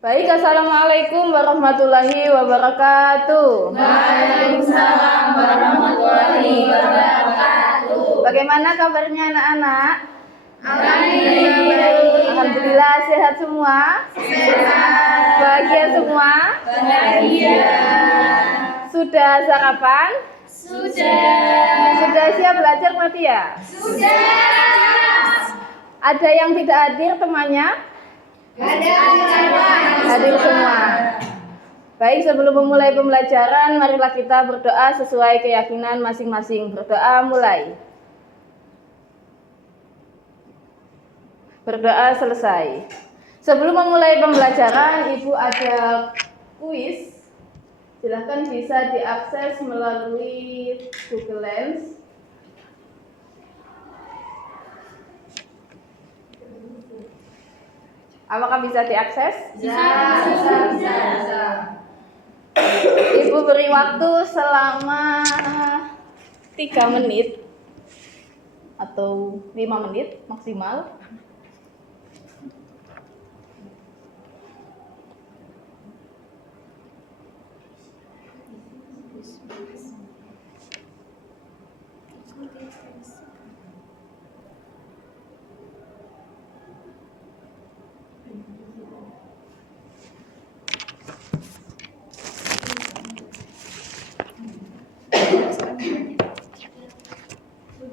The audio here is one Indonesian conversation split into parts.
Baik, assalamualaikum warahmatullahi wabarakatuh. Waalaikumsalam warahmatullahi wabarakatuh. Bagaimana kabarnya anak-anak? Alhamdulillah. Alhamdulillah sehat semua? Sehat. Bahagia semua? Bahagia. Sudah sarapan? Sudah. Sudah siap belajar mati ya? Sudah. Ada yang tidak hadir temannya? Hadir semua. Baik, sebelum memulai pembelajaran, marilah kita berdoa sesuai keyakinan masing-masing. Berdoa mulai. Berdoa selesai. Sebelum memulai pembelajaran, Ibu ada kuis. Silahkan bisa diakses melalui Google Lens. Apakah bisa diakses? Bisa. Ibu beri waktu selama 3 menit atau 5 menit maksimal.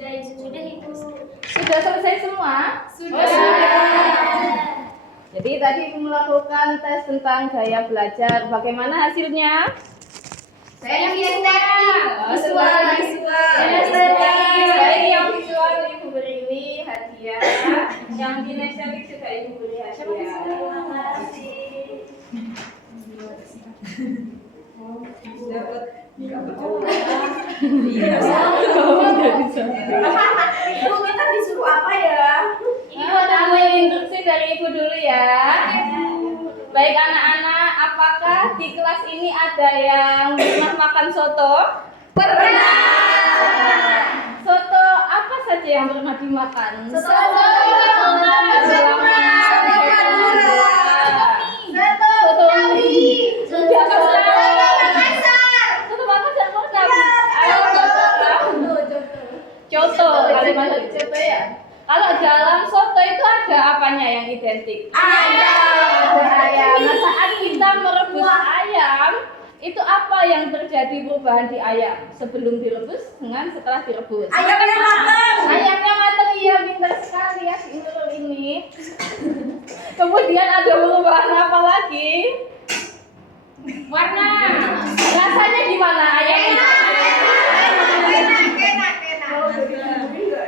Sudah Ibu. Sudah selesai semua? Sudah. Jadi tadi Ibu melakukan tes tentang gaya belajar. Bagaimana hasilnya? Saya visual. Baik, yang visual Ibu beri ini hadiah. Yang kinestetik juga Ibu beri hadiah. Ibu kita disuruh apa ya? Ini ada instruksi dari Ibu dulu ya. Baik anak-anak, apakah di kelas ini ada yang pernah makan soto? Pernah. Soto apa saja yang pernah dimakan? Soto Madura. Soto mie. Soto Makassar. Soto Makassar pernah. Ayo coto, Kalimantan coto ya. Kalau dalam soto itu ada apanya yang identik? Ayam. Ada ayam. Nah, saat kita merebus ayam, itu apa yang terjadi perubahan di ayam sebelum direbus dengan setelah direbus? Ayamnya matang. Ayamnya matang, iya, pintar sekali ya si Nurul ini. Kemudian ada perubahan apa lagi? Warna. Rasanya gimana ayam itu?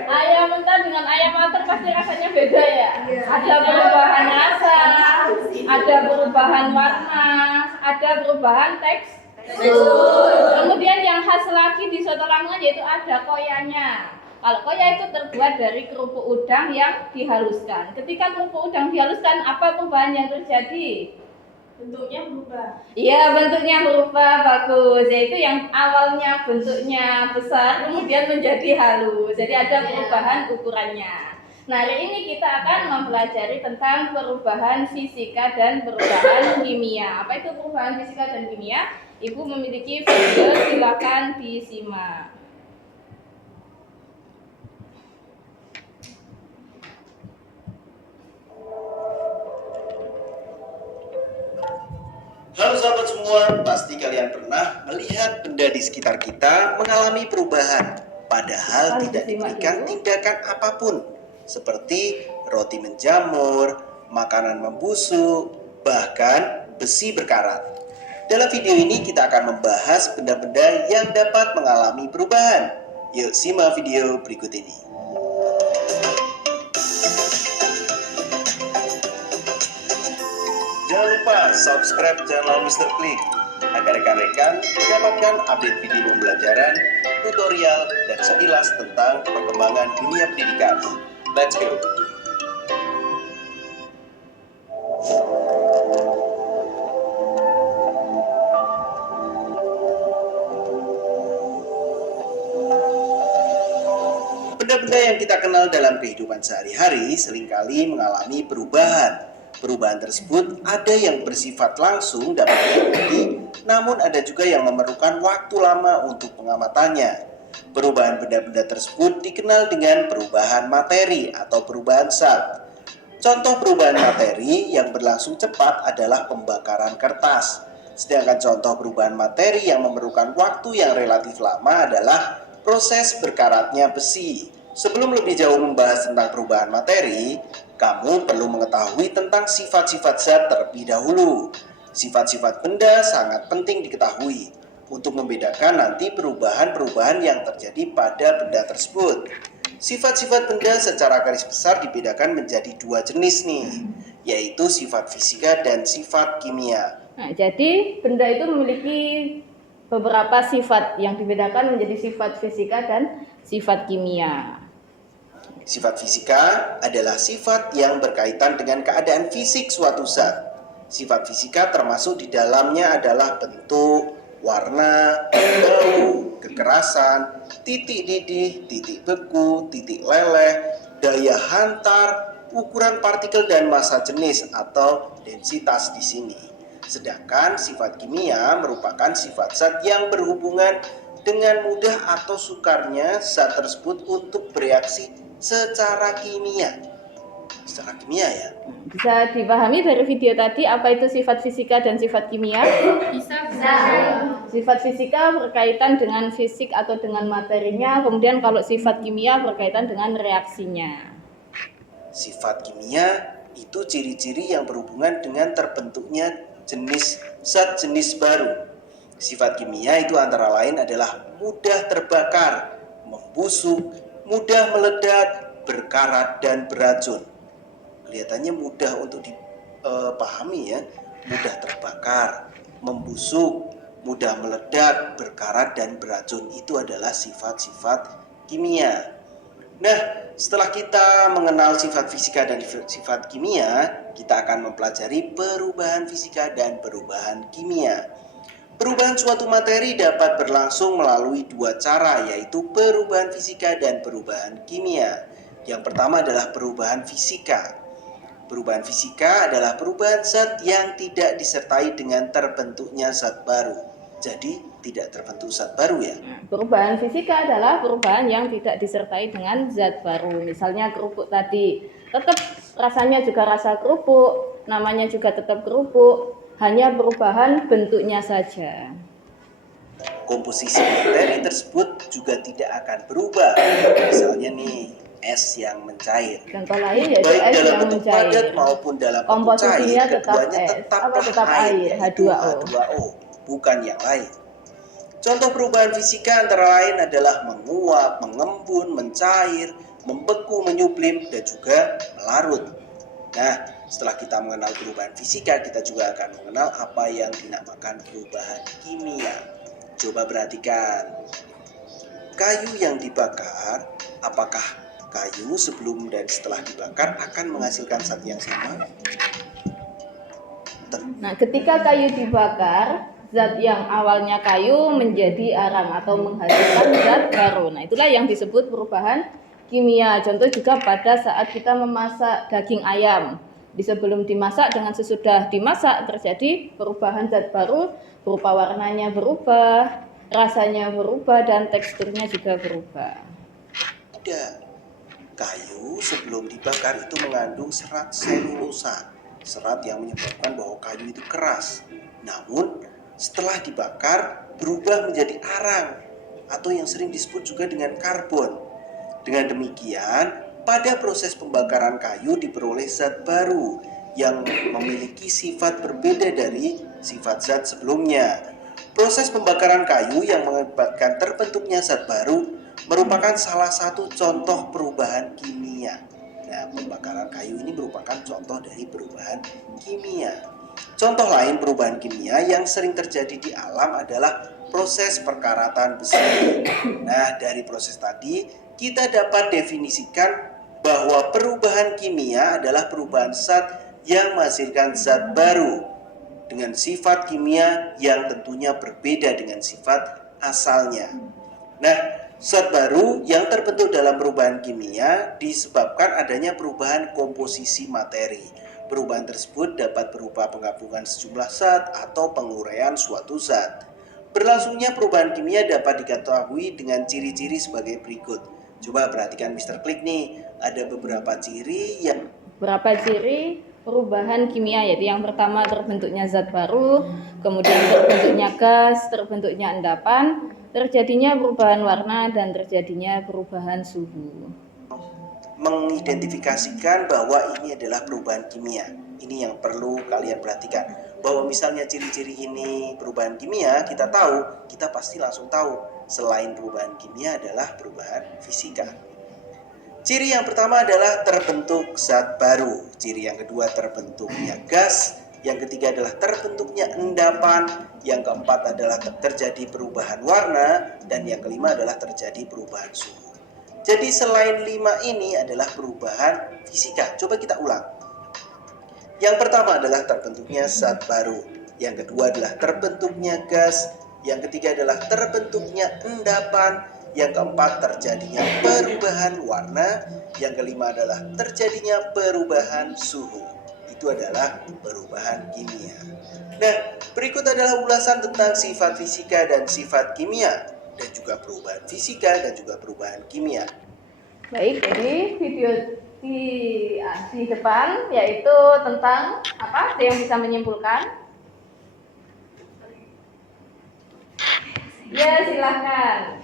Ayam mentah dengan ayam matang pasti rasanya beda ya. Ada perubahan rasa, ada perubahan warna, ada perubahan tekstur. Kemudian yang khas lagi di soto Lamongan yaitu ada koyanya. Kalau koya itu terbuat dari kerupuk udang yang dihaluskan. Ketika kerupuk udang dihaluskan, apa perubahan yang terjadi? Bentuknya berubah. Iya, bentuknya berubah, bagus. Yaitu yang awalnya bentuknya besar kemudian menjadi halus. Jadi ada perubahan ukurannya. Nah, hari ini kita akan mempelajari tentang perubahan fisika dan perubahan kimia. Apa itu perubahan fisika dan kimia? Ibu memiliki video, silakan disimak. Halo sahabat semua, pasti kalian pernah melihat benda di sekitar kita mengalami perubahan, padahal tidak diberikan tindakan apapun, seperti roti menjamur, makanan membusuk, bahkan besi berkarat. Dalam video ini kita akan membahas benda-benda yang dapat mengalami perubahan. Yuk simak video berikut ini. Jangan lupa subscribe channel Mr. Klik agar rekan-rekan mendapatkan update video pembelajaran, tutorial, dan sekilas tentang perkembangan dunia pendidikan. Let's go! Benda-benda yang kita kenal dalam kehidupan sehari-hari seringkali mengalami perubahan. Perubahan tersebut ada yang bersifat langsung dapat terjadi, namun ada juga yang memerlukan waktu lama untuk pengamatannya. Perubahan benda-benda tersebut dikenal dengan perubahan materi atau perubahan zat. Contoh perubahan materi yang berlangsung cepat adalah pembakaran kertas. Sedangkan contoh perubahan materi yang memerlukan waktu yang relatif lama adalah proses berkaratnya besi. Sebelum lebih jauh membahas tentang perubahan materi, kamu perlu mengetahui tentang sifat-sifat zat terlebih dahulu. Sifat-sifat benda sangat penting diketahui untuk membedakan nanti perubahan-perubahan yang terjadi pada benda tersebut. Sifat-sifat benda secara garis besar dibedakan menjadi dua jenis nih, yaitu sifat fisika dan sifat kimia. Nah, jadi benda itu memiliki beberapa sifat yang dibedakan menjadi sifat fisika dan sifat kimia. Sifat fisika adalah sifat yang berkaitan dengan keadaan fisik suatu zat. Sifat fisika termasuk di dalamnya adalah bentuk, warna, bau, kekerasan, titik didih, titik beku, titik leleh, daya hantar, ukuran partikel dan massa jenis atau densitas di sini. Sedangkan sifat kimia merupakan sifat zat yang berhubungan dengan mudah atau sukarnya zat tersebut untuk bereaksi secara kimia. Secara kimia ya. Bisa dipahami dari video tadi apa itu sifat fisika dan sifat kimia? Bisa. Sifat fisika berkaitan dengan fisik atau dengan materinya, kemudian kalau sifat kimia berkaitan dengan reaksinya. Sifat kimia itu ciri-ciri yang berhubungan dengan terbentuknya zat jenis baru. Sifat kimia itu antara lain adalah mudah terbakar, membusuk, mudah meledak, berkarat, dan beracun. Kelihatannya mudah untuk dipahami ya. Mudah terbakar, membusuk, mudah meledak, berkarat, dan beracun. Itu adalah sifat-sifat kimia. Nah, setelah kita mengenal sifat fisika dan sifat kimia, kita akan mempelajari perubahan fisika dan perubahan kimia. Perubahan suatu materi dapat berlangsung melalui dua cara, yaitu perubahan fisika dan perubahan kimia. Yang pertama adalah perubahan fisika. Perubahan fisika adalah perubahan zat yang tidak disertai dengan terbentuknya zat baru. Jadi, tidak terbentuk zat baru ya. Perubahan fisika adalah perubahan yang tidak disertai dengan zat baru. Misalnya kerupuk tadi, tetap rasanya juga rasa kerupuk, namanya juga tetap kerupuk, hanya perubahan bentuknya saja. Komposisi materi tersebut juga tidak akan berubah. Misalnya nih, es yang mencair. Contoh lain yaitu Baik es dalam yang bentuk padat mencair. maupun dalam bentuk Komposisinya cair, tetap keduanya es. tetaplah Tetap air, yaitu H2O. H2O, bukan yang lain. Contoh perubahan fisika antara lain adalah menguap, mengembun, mencair, membeku, menyublim, dan juga melarut. Nah, setelah kita mengenal perubahan fisika, kita juga akan mengenal apa yang dinamakan perubahan kimia. Coba perhatikan. Kayu yang dibakar, apakah kayu sebelum dan setelah dibakar akan menghasilkan zat yang sama? Nah, ketika kayu dibakar, zat yang awalnya kayu menjadi arang atau menghasilkan zat baru. Nah, itulah yang disebut perubahan kimia. Contoh juga pada saat kita memasak daging ayam. Di sebelum dimasak dengan sesudah dimasak terjadi perubahan zat baru, berupa warnanya berubah, rasanya berubah, dan teksturnya juga berubah. Tidak. Kayu sebelum dibakar itu mengandung serat selulosa, serat yang menyebabkan bahwa kayu itu keras. Namun setelah dibakar berubah menjadi arang atau yang sering disebut juga dengan karbon. Dengan demikian, pada proses pembakaran kayu diperoleh zat baru yang memiliki sifat berbeda dari sifat zat sebelumnya. Proses pembakaran kayu yang mengakibatkan terbentuknya zat baru merupakan salah satu contoh perubahan kimia. Nah, pembakaran kayu ini merupakan contoh dari perubahan kimia. Contoh lain perubahan kimia yang sering terjadi di alam adalah proses perkaratan besi. Nah, dari proses tadi kita dapat definisikan bahwa perubahan kimia adalah perubahan zat yang menghasilkan zat baru dengan sifat kimia yang tentunya berbeda dengan sifat asalnya. Nah, zat baru yang terbentuk dalam perubahan kimia disebabkan adanya perubahan komposisi materi. Perubahan tersebut dapat berupa penggabungan sejumlah zat atau penguraian suatu zat. Berlangsungnya perubahan kimia dapat diketahui dengan ciri-ciri sebagai berikut. Coba perhatikan Mr. Klik nih, ada beberapa ciri yang perubahan kimia, yaitu yang pertama terbentuknya zat baru, kemudian terbentuknya gas, terbentuknya endapan, terjadinya perubahan warna, dan terjadinya perubahan suhu. mengidentifikasikan bahwa ini adalah perubahan kimia. Ini yang perlu kalian perhatikan. Bahwa misalnya ciri-ciri ini perubahan kimia, kita tahu, kita pasti langsung tahu. Selain perubahan kimia adalah perubahan fisika. Ciri yang pertama adalah terbentuk zat baru. Ciri yang kedua terbentuknya gas. Yang ketiga adalah terbentuknya endapan. Yang keempat adalah terjadi perubahan warna. Dan yang kelima adalah terjadi perubahan suhu. Jadi selain 5 ini adalah perubahan fisika. Coba kita ulang. Yang pertama adalah terbentuknya zat baru. Yang kedua adalah terbentuknya gas. Yang ketiga adalah terbentuknya endapan. Yang keempat terjadinya perubahan warna. Yang kelima adalah terjadinya perubahan suhu. Itu adalah perubahan kimia. Nah, berikut adalah ulasan tentang sifat fisika dan sifat kimia, dan juga perubahan fisika dan juga perubahan kimia. Baik, jadi video di depan yaitu tentang apa? Ada yang bisa menyimpulkan? Ya, silahkan.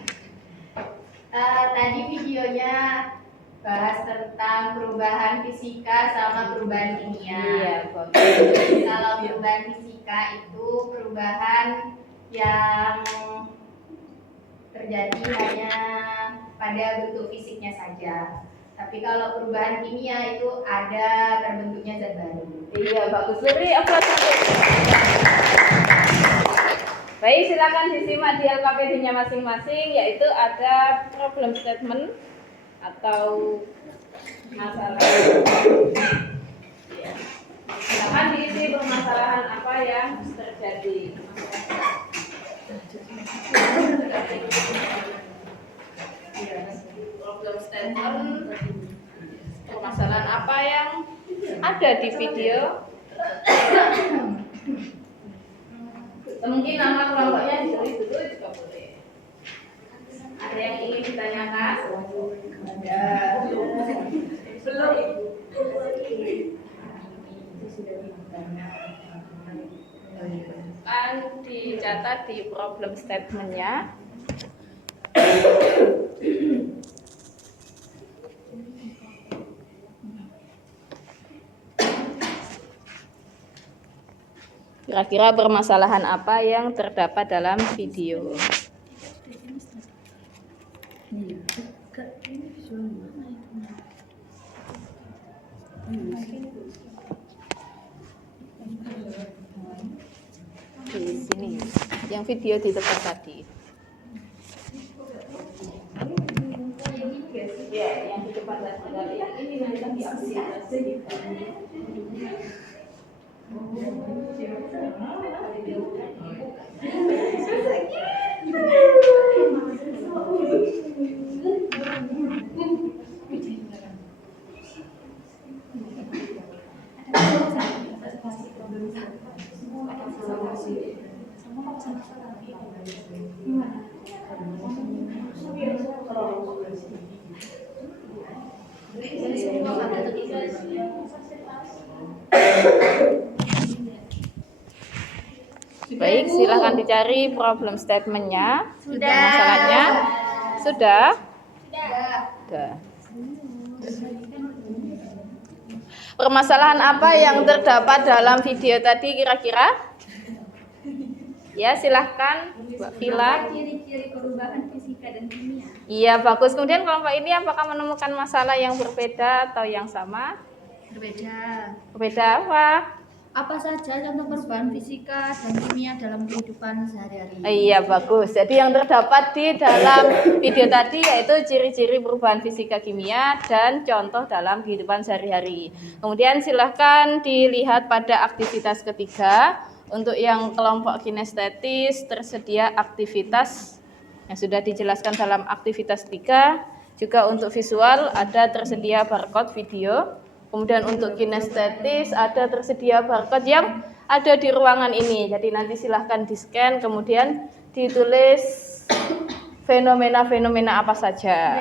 Tadi videonya bahas tentang perubahan fisika sama perubahan kimia. Iya, bagus. Kalau perubahan fisika itu perubahan yang terjadi hanya pada bentuk fisiknya saja. Tapi kalau perubahan kimia itu ada terbentuknya zat baru. Iya, bagus. Beri aplaus. Baik, silakan disimak di LKPD-nya masing-masing, yaitu ada problem statement atau masalah. Ya. Silakan diisi permasalahan apa yang terjadi. Problem statement, permasalahan apa yang ada di video. Mungkin nama kelompoknya ditulis dulu juga boleh. Ada yang ingin ditanyakan? Ada. Belum. Kan dicatat di problem statement-nya. Kira-kira permasalahan apa yang terdapat dalam video? Di sini, yang video di depan tadi. Ya, yang di depan tadi. Yang ini nanti diambil. Baik, silahkan dicari problem statement-nya. Masalahnya sudah? Sudah. Permasalahan apa yang terdapat dalam video tadi kira-kira? Ya, silahkan Mbak Vila. Ciri-ciri perubahan fisika dan kimia. Iya, bagus. Kemudian kelompok ini apakah menemukan masalah yang berbeda atau yang sama? Berbeda. Berbeda apa? Apa saja contoh perubahan fisika dan kimia dalam kehidupan sehari-hari? Iya, bagus. Jadi yang terdapat di dalam video tadi yaitu ciri-ciri perubahan fisika kimia dan contoh dalam kehidupan sehari-hari. Kemudian silahkan dilihat pada aktivitas ketiga. Untuk yang kelompok kinestetis tersedia aktivitas yang sudah dijelaskan dalam aktivitas 3. Juga untuk visual ada tersedia barcode video. Kemudian untuk kinestetis ada tersedia barcode yang ada di ruangan ini. Jadi nanti silahkan di-scan, kemudian ditulis fenomena-fenomena apa saja.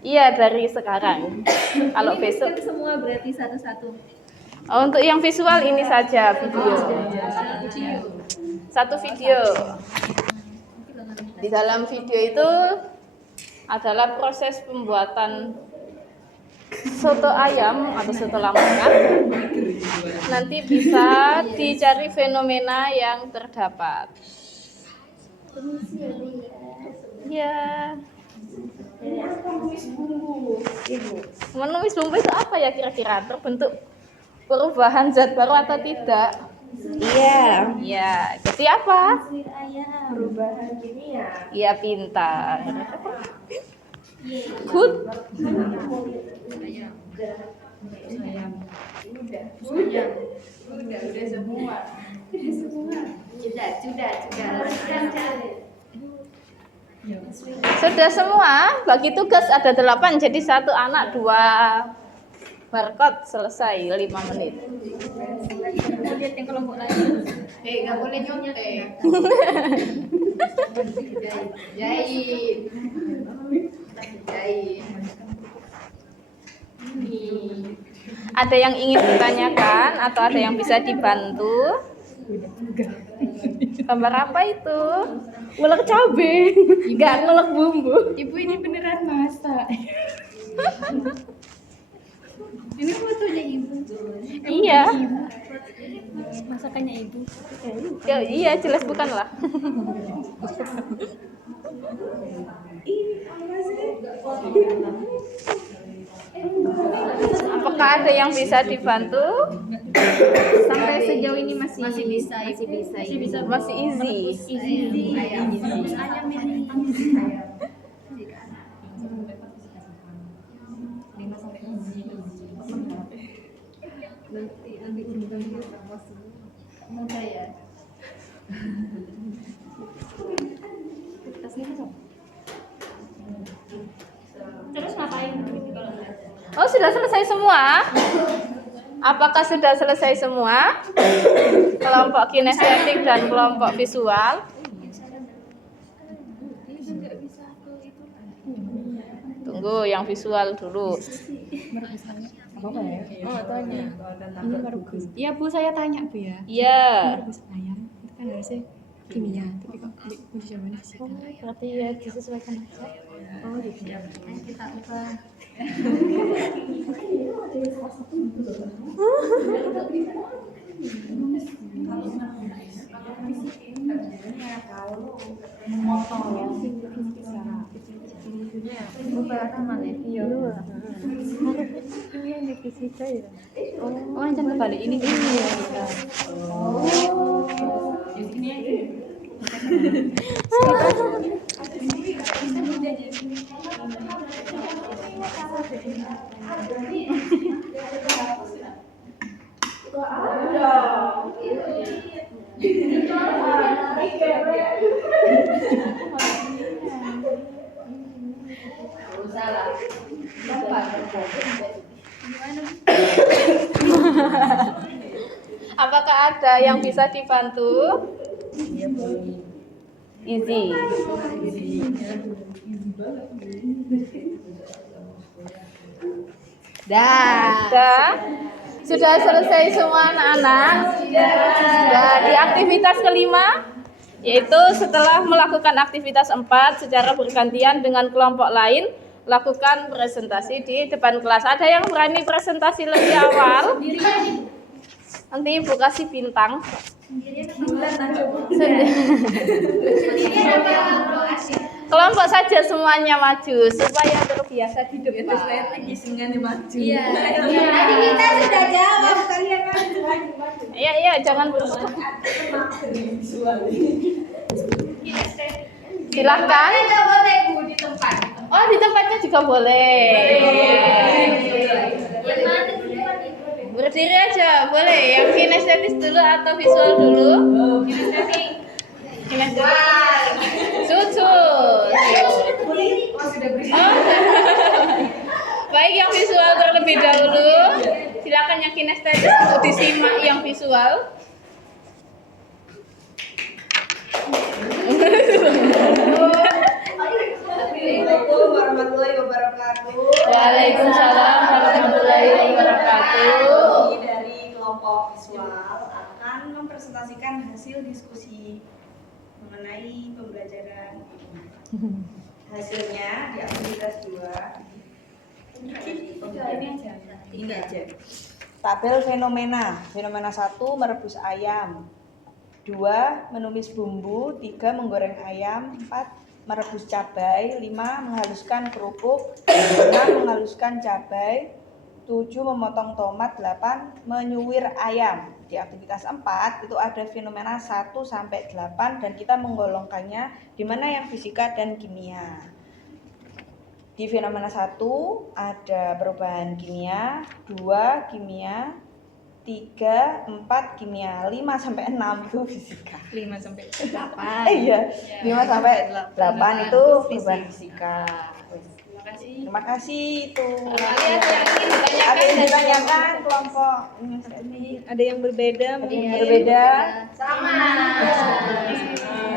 Iya, dari sekarang. Kalau besok semua berarti satu-satu. untuk yang visual ini saja video. Satu video. Di dalam video itu adalah proses pembuatan soto ayam atau soto lamongan. Nanti bisa dicari fenomena yang terdapat. Ya. Menumis bumbu itu apa ya kira-kira? Terbentuk perubahan zat baru atau tidak? Iya. Ya. Jadi apa? Perubahan kimia. Iya, pintar. Good. Udah semua. Sudah semua. Bagi tugas ada 8, jadi satu anak 2 barcode, selesai 5 menit. Lihat yang kelompok lain. Nggak boleh nyontek. Jahit. Ada yang ingin ditanyakan atau ada yang bisa dibantu? Gambar apa itu? Ngulek cabe, nggak ngulek bumbu. Ibu ini beneran masak. Ini fotonya ibu. Iya. Masakannya ibu. Ya, iya, jelas bukan lah. Apakah ada yang bisa dibantu? Sampai sejauh ini masih bisa. Masih easy. Mudah ya. Terus ngapain? Oh, sudah selesai semua? Apakah sudah selesai semua? Kelompok kinestetik dan kelompok visual. Tunggu yang visual dulu. Oh, tanya. Ini bagus. Iya, Bu, saya tanya, Bu ya. Iya. Bagus ayam. Itu kan harusnya kimia, tapi kok di jawabannya fisika. Berarti ya disesuaikan aja. Oh, gitu. Kita ubah. Oh, ancan kebalik ini ya. Apakah ada yang bisa dibantu? Easy. Dah. Sudah selesai semua anak-anak? Sudah di aktivitas kelima, yaitu setelah melakukan aktivitas 4 secara bergantian dengan kelompok lain, lakukan presentasi di depan kelas. Ada yang berani presentasi lebih awal? Nanti Ibu kasih bintang. Kelompok saja semuanya maju supaya terbiasa di depan. lagi sengaja maju. Iya. Tadi kita sudah jawab, kalian maju. Iya, jangan berusaha. Silahkan. Nggak boleh Bu di tempat. Oh, di tempatnya juga boleh. Yang mana duluan itu? Berdiri aja, boleh. Yang kinestetis dulu atau visual dulu? Kinestetik. Kinestetis. Susu. Oh, sudah beri. Oh. Baik, yang visual terlebih dahulu. Silakan yang kinestetis untuk disimak yang visual. Assalamualaikum warahmatullahi wabarakatuh. Waalaikumsalam warahmatullahi wabarakatuh. Kami dari kelompok visual akan mempresentasikan hasil diskusi mengenai pembelajaran. Hasilnya di aktivitas 2. Ini aja. Tabel fenomena. Fenomena 1 merebus ayam. 2 menumis bumbu. 3 menggoreng ayam. 4 merebus cabai. 5 menghaluskan kerupuk. 6 menghaluskan cabai. 7 memotong tomat. 8 menyuwir ayam. Di aktivitas 4 itu ada fenomena 1 sampai 8 dan kita menggolongkannya di mana yang fisika dan kimia. Di fenomena 1 ada perubahan kimia, 2 kimia, 3, 4 kimia, 5 sampai 6 itu fisika. 5 sampai 8. Iya, 5 sampai 8 itu perubahan fisika. Terima kasih itu. Ada yang ditanyakan kelompok ini. Ada yang berbeda Ada mungkin? yang berbeda? Sama.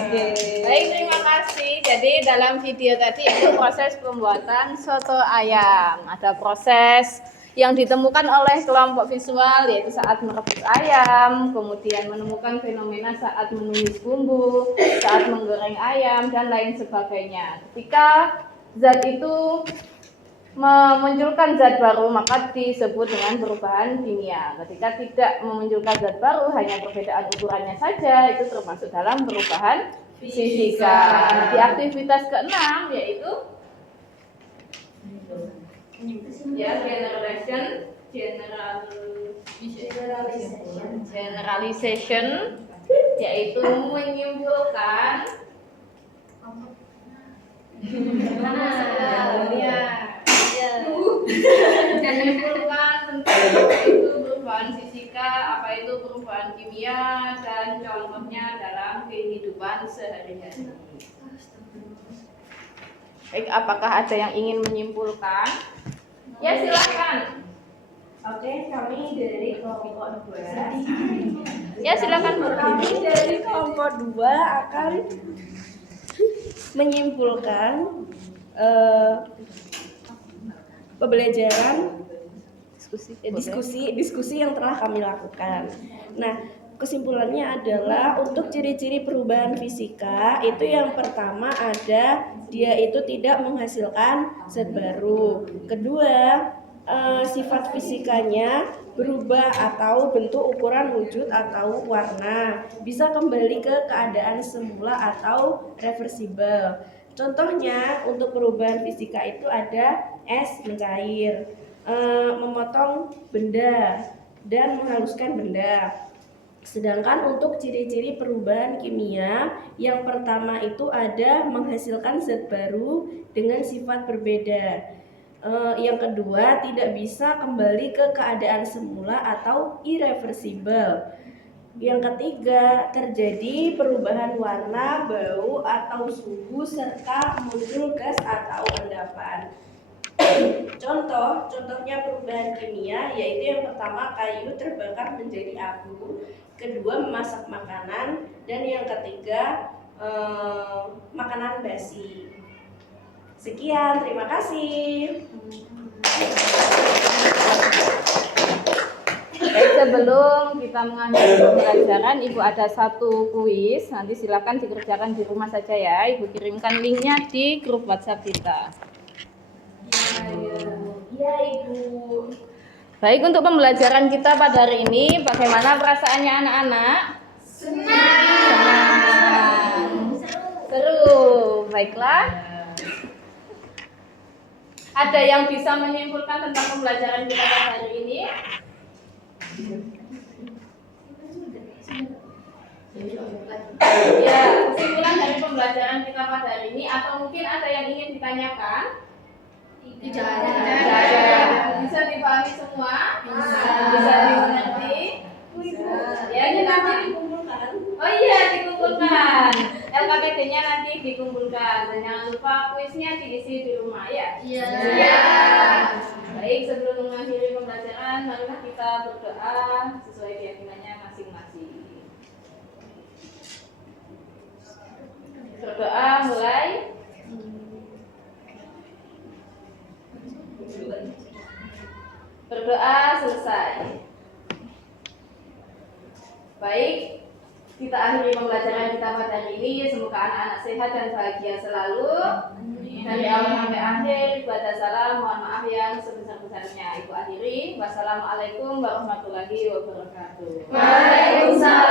Oke. Baik, terima kasih. Jadi dalam video tadi itu proses pembuatan soto ayam. Ada proses yang ditemukan oleh kelompok visual yaitu saat merebus ayam, kemudian menemukan fenomena saat menumis bumbu, saat menggoreng ayam dan lain sebagainya. Ketika zat itu memunculkan zat baru maka disebut dengan perubahan kimia. Ketika tidak memunculkan zat baru, hanya perbedaan ukurannya saja, itu termasuk dalam perubahan fisika. Di aktivitas ke-6 yaitu generalization, yaitu menyimpulkan menyimpulkan tentang apa itu perubahan fisika, apa itu perubahan kimia, dan contohnya dalam kehidupan sehari-hari. Baik, apakah ada yang ingin menyimpulkan? Ya, silakan. Oke, kami dari kelompok 2. Ya, silakan. Kami dari kelompok 2 akan menyimpulkan pembelajaran diskusi yang telah kami lakukan. Nah, kesimpulannya adalah untuk ciri-ciri perubahan fisika itu yang pertama ada dia itu tidak menghasilkan zat baru. Kedua, sifat fisikanya berubah atau bentuk, ukuran, wujud atau warna, bisa kembali ke keadaan semula atau reversibel. Contohnya untuk perubahan fisika itu ada es mencair, memotong benda dan menghaluskan benda. Sedangkan untuk ciri-ciri perubahan kimia, yang pertama itu ada menghasilkan zat baru dengan sifat berbeda. Yang kedua, tidak bisa kembali ke keadaan semula atau irreversibel. Yang ketiga, terjadi perubahan warna, bau, atau suhu, serta muncul gas atau endapan. Contohnya perubahan kimia yaitu yang pertama kayu terbakar menjadi abu, kedua memasak makanan, dan yang ketiga makanan basi. Sekian, terima kasih. Baik, sebelum kita mengakhiri pembelajaran, Ibu ada satu kuis. Nanti silakan dikerjakan di rumah saja ya. Ibu kirimkan linknya di grup WhatsApp kita. Iya, Ibu. Baik, untuk pembelajaran kita pada hari ini, bagaimana perasaannya anak-anak? Senang. Seru. Baiklah. Ada yang bisa menyimpulkan tentang pembelajaran kita pada hari ini? Ya, kesimpulan dari pembelajaran kita pada hari ini, atau mungkin ada yang ingin ditanyakan? Tidak ada. Bisa dipahami semua? Bisa dimengerti? Ya, ini nanti dikumpulkan. Oh iya, dikumpulkan. LKPD-nya nanti dikumpulkan. Dan jangan lupa kuisnya diisi di rumah ya. Iya. Baik, sebelum mengakhiri pembelajaran pelajaran, marilah kita berdoa sesuai keyakinannya masing-masing. Berdoa mulai. Berdoa selesai. Baik, kita akhiri pembelajaran kita pada hari ini. Semoga anak-anak sehat dan bahagia selalu. Dari awal sampai akhir, ibadah salam, mohon maaf yang sebesar-besarnya. Ibu akhiri. Wassalamualaikum warahmatullahi wabarakatuh. Waalaikumsalam.